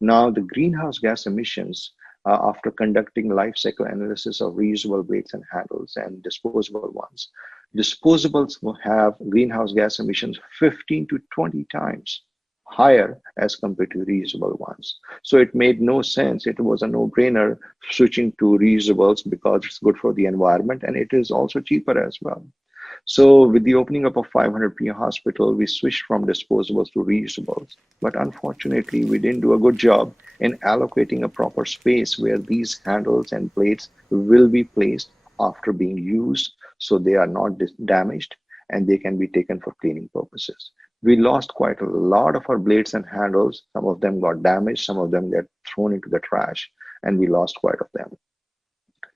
Now, the greenhouse gas emissions, after conducting life cycle analysis of reusable blades and handles and disposable ones, disposables will have greenhouse gas emissions 15 to 20 times higher as compared to reusable ones. So it made no sense. It was a no-brainer switching to reusables because it's good for the environment and it is also cheaper as well. So with the opening up of 500 PA hospital, we switched from disposables to reusables. But unfortunately, we didn't do a good job in allocating a proper space where these handles and plates will be placed after being used so they are not damaged and they can be taken for cleaning purposes. We lost quite a lot of our blades and handles. Some of them got damaged, some of them got thrown into the trash, and we lost quite of them.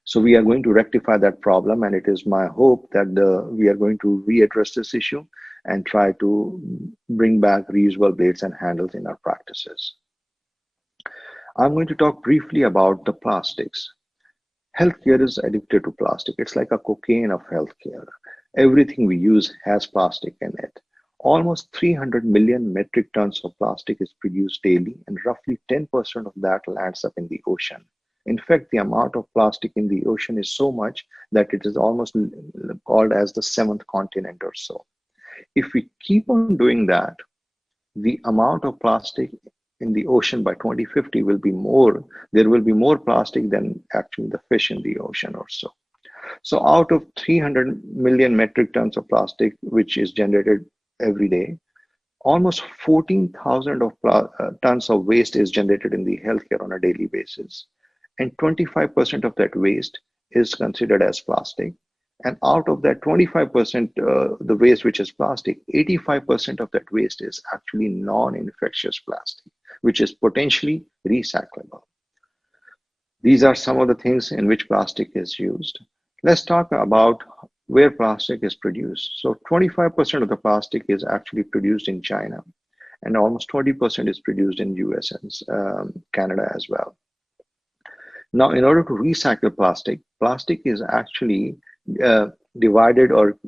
So we are going to rectify that problem, and it is my hope that we are going to readdress this issue and try to bring back reusable blades and handles in our practices. I'm going to talk briefly about the plastics. Healthcare is addicted to plastic. It's like a cocaine of healthcare. Everything we use has plastic in it. Almost 300 million metric tons of plastic is produced daily, and roughly 10% of that lands up in the ocean. In fact, the amount of plastic in the ocean is so much that it is almost called as the seventh continent or so. If we keep on doing that, the amount of plastic in the ocean by 2050 will be more. There will be more plastic than actually the fish in the ocean or so. So out of 300 million metric tons of plastic, which is generated every day, almost 14,000 of tons of waste is generated in the healthcare on a daily basis. And 25% of that waste is considered as plastic. And out of that 25%, the waste which is plastic, 85% of that waste is actually non-infectious plastic, which is potentially recyclable. These are some of the things in which plastic is used. Let's talk about where plastic is produced. So 25% of the plastic is actually produced in China, and almost 20% is produced in US and Canada as well. Now, in order to recycle plastic, plastic is actually divided or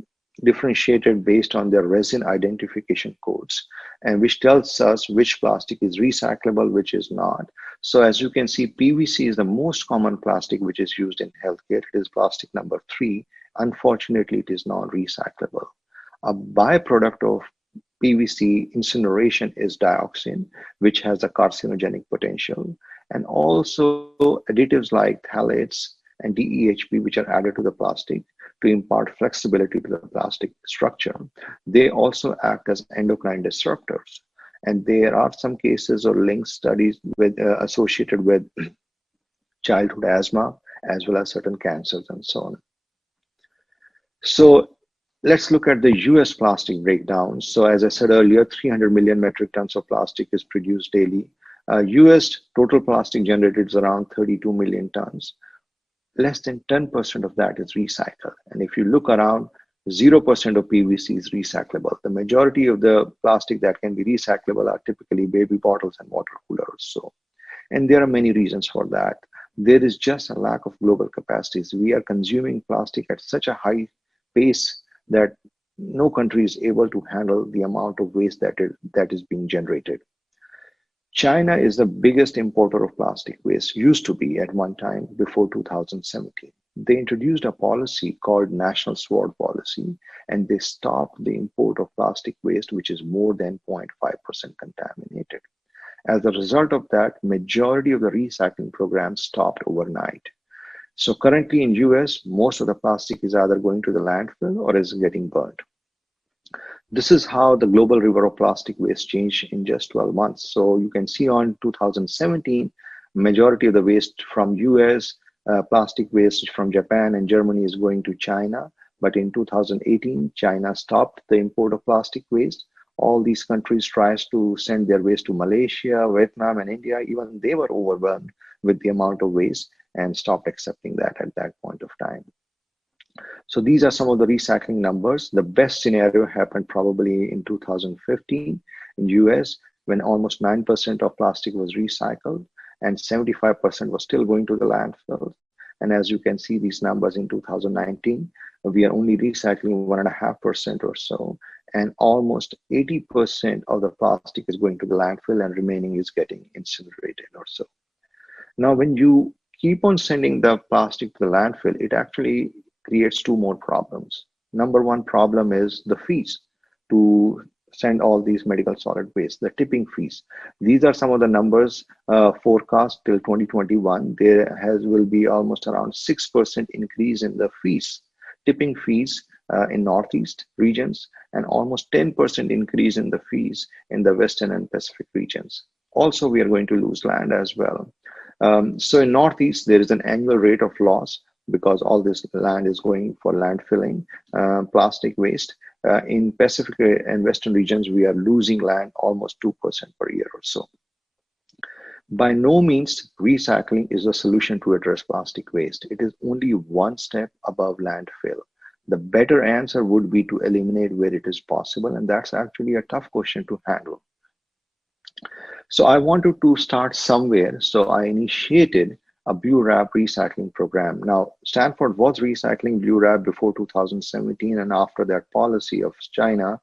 differentiated based on their resin identification codes, and which tells us which plastic is recyclable, which is not. So as you can see, PVC is the most common plastic which is used in healthcare. It is plastic number 3. Unfortunately, it is not recyclable. A byproduct of PVC incineration is dioxin, which has a carcinogenic potential, and also additives like phthalates and DEHP, which are added to the plastic to impart flexibility to the plastic structure. They also act as endocrine disruptors. And there are some cases or linked studies with associated with childhood asthma, as well as certain cancers and so on. So let's look at the US plastic breakdown. So as I said earlier, 300 million metric tons of plastic is produced daily. US total plastic generated is around 32 million tons. Less than 10% of that is recycled. And if you look around, 0% of PVC is recyclable. The majority of the plastic that can be recyclable are typically baby bottles and water coolers. So, and there are many reasons for that. There is just a lack of global capacities. We are consuming plastic at such a high pace that no country is able to handle the amount of waste that is being generated. China is the biggest importer of plastic waste, used to be at one time before 2017. They introduced a policy called National Sword Policy, and they stopped the import of plastic waste, which is more than 0.5% contaminated. As a result of that, majority of the recycling programs stopped overnight. So currently in US, most of the plastic is either going to the landfill or is getting burnt. This is how the global river of plastic waste changed in just 12 months. So you can see on 2017, majority of the waste from US, plastic waste from Japan and Germany is going to China. But in 2018, China stopped the import of plastic waste. All these countries tries to send their waste to Malaysia, Vietnam, and India. Even they were overwhelmed with the amount of waste and stopped accepting that at that point of time. So these are some of the recycling numbers. The best scenario happened probably in 2015 in US, when almost 9% of plastic was recycled and 75% was still going to the landfill. And as you can see these numbers in 2019, we are only recycling 1.5% or so. and almost 80% of the plastic is going to the landfill and remaining is getting incinerated or so. Now, when you keep on sending the plastic to the landfill, it actually creates two more problems. Number one problem is the fees to send all these medical solid waste, the tipping fees. These are some of the numbers forecast till 2021. There has will be almost around 6% increase in the fees, tipping fees in Northeast regions, and almost 10% increase in the fees in the Western and Pacific regions. Also, we are going to lose land as well. So in Northeast, there is an annual rate of loss because all this land is going for landfilling plastic waste. In Pacific and Western regions, we are losing land almost 2% per year or so. By no means, recycling is a solution to address plastic waste. It is only one step above landfill. The better answer would be to eliminate where it is possible, and that's actually a tough question to handle. So I wanted to start somewhere, so I initiated a blue wrap recycling program. Now, Stanford was recycling blue wrap before 2017, and after that policy of China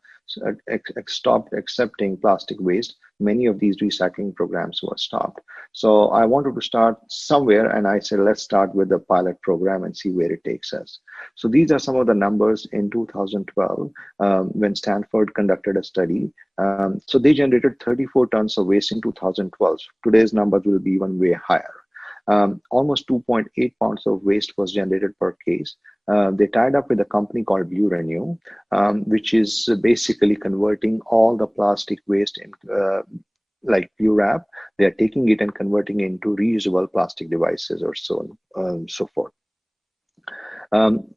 stopped accepting plastic waste, many of these recycling programs were stopped. So I wanted to start somewhere, and I said, let's start with the pilot program and see where it takes us. So these are some of the numbers in 2012 when Stanford conducted a study. So they generated 34 tons of waste in 2012. Today's numbers will be even way higher. Almost 2.8 pounds of waste was generated per case. They tied up with a company called Blue Renew, which is basically converting all the plastic waste in, like blue wrap. They are taking it and converting it into reusable plastic devices or so forth.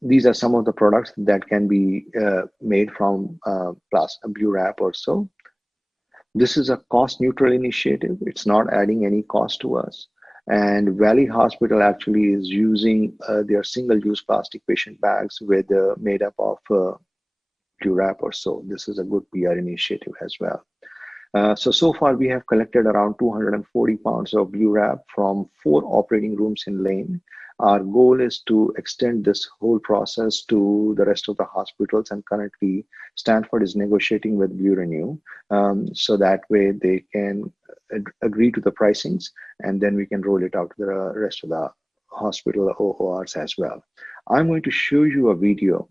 These are some of the products that can be made from blue wrap or so. This is a cost neutral initiative. It's not adding any cost to us. And Valley Hospital actually is using their single-use plastic patient bags with made up of blue wrap or so. This is a good PR initiative as well. So far we have collected around 240 pounds of blue wrap from 4 operating rooms in Lane. Our goal is to extend this whole process to the rest of the hospitals, and currently Stanford is negotiating with Blue Renew, so that way they can agree to the pricings, and then we can roll it out to the rest of the hospital ORs as well. I'm going to show you a video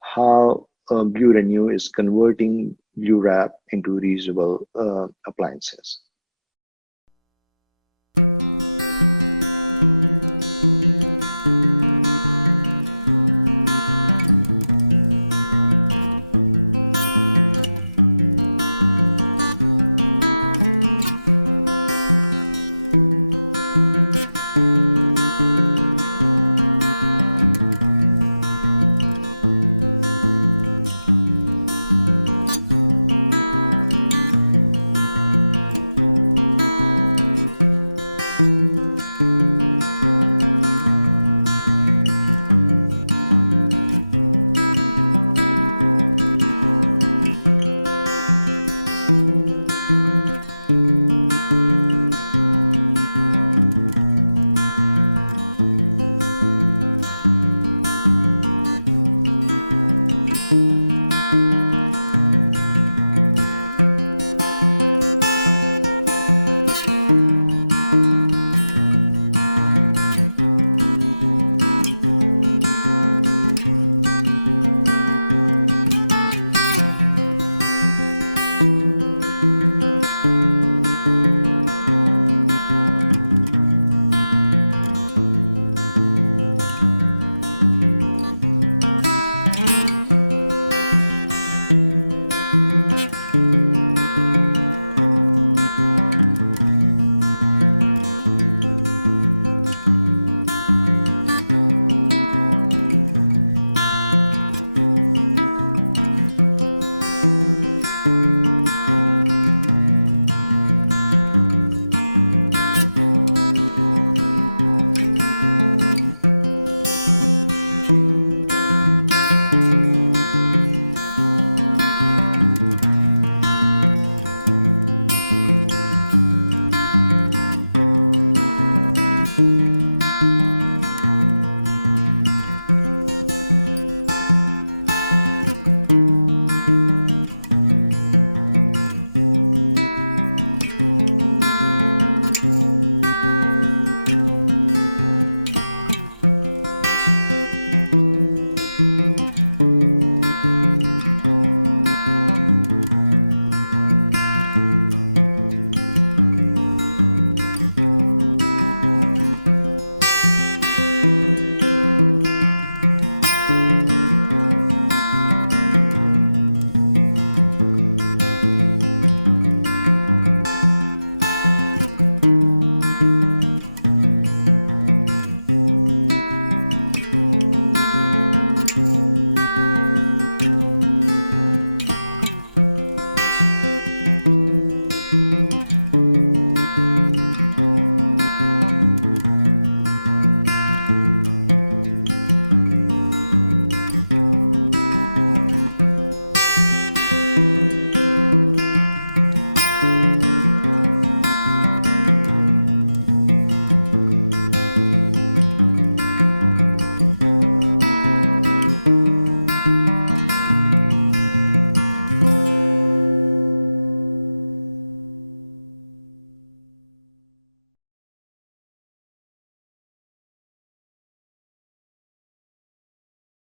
how Blue Renew is converting blue wrap into reusable appliances.